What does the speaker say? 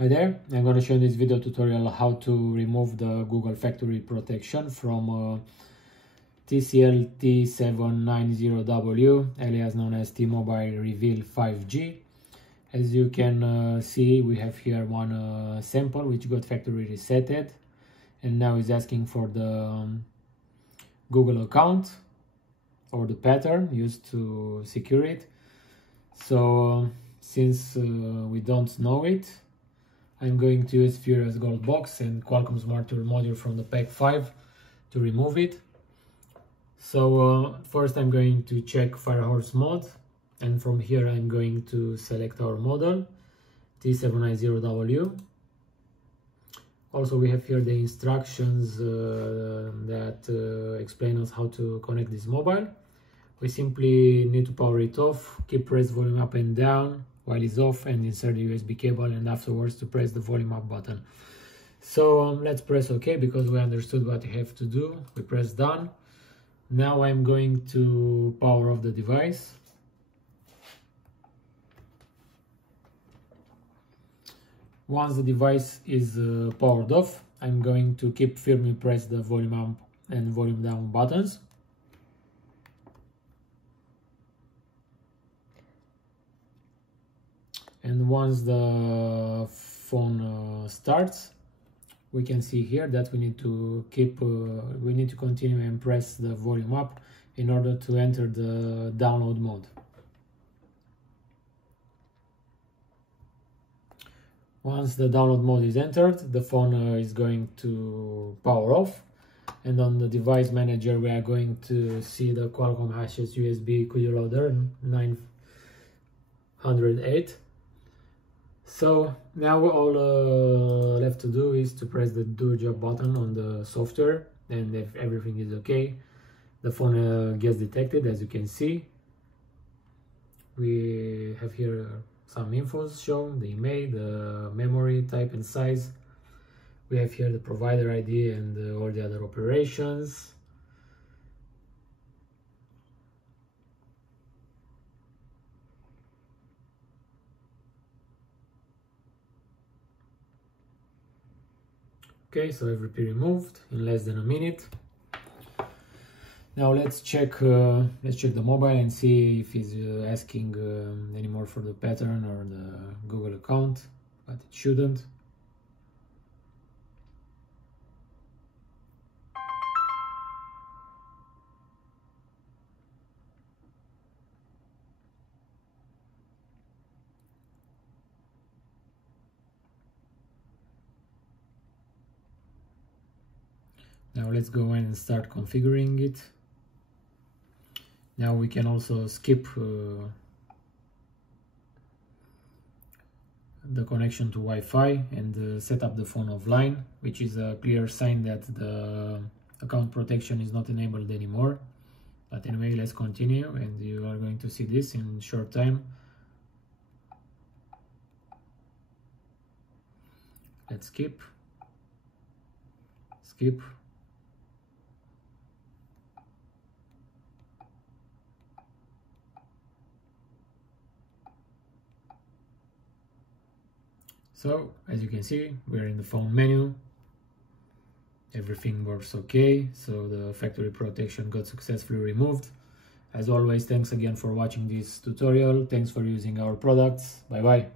Hi there, I'm going to show in this video tutorial how to remove the Google factory protection from Tcl T790W, alias known as T-Mobile Revvl 5G. As you can see, we have here one sample which got factory resetted, and now is asking for the Google account or the pattern used to secure it. So since we don't know it, I'm going to use FuriouSGOLD box and Qualcomm Smart Tool module from the pack 5 to remove it. So first I'm going to check firehorse mode, and from here I'm going to select our model T790W. Also we have here the instructions that explain us how to connect this mobile. We simply need to power it off, keep press volume up and down while it's off, and insert the USB cable, and afterwards to press the volume up button. So let's press OK because we understood what we have to do. We press done. Now I'm going to power off the device. Once the device is powered off, I'm going to keep firmly press the volume up and volume down buttons. And once the phone starts, we can see here that we need to continue and press the volume up in order to enter the download mode. Once the download mode is entered, the phone is going to power off, and on the device manager we are going to see the Qualcomm hashes USB QD loader 908. So now all left to do is to press the do job button on the software, and if everything is okay, the phone gets detected. As you can see, we have here some infos shown, the email, the memory type and size. We have here the provider ID and all the other operations. Okay, so everything removed in less than a minute. Now let's check the mobile and see if it's asking anymore for the pattern or the Google account, but it shouldn't. Now let's go in and start configuring it. Now we can also skip the connection to Wi-Fi and set up the phone offline, which is a clear sign that the account protection is not enabled anymore. But anyway, let's continue, and you are going to see this in a short time. Let's skip. So, as you can see, we're in the phone menu. Everything works okay, so the factory protection got successfully removed. As always, thanks again for watching this tutorial. Thanks for using our products. Bye bye.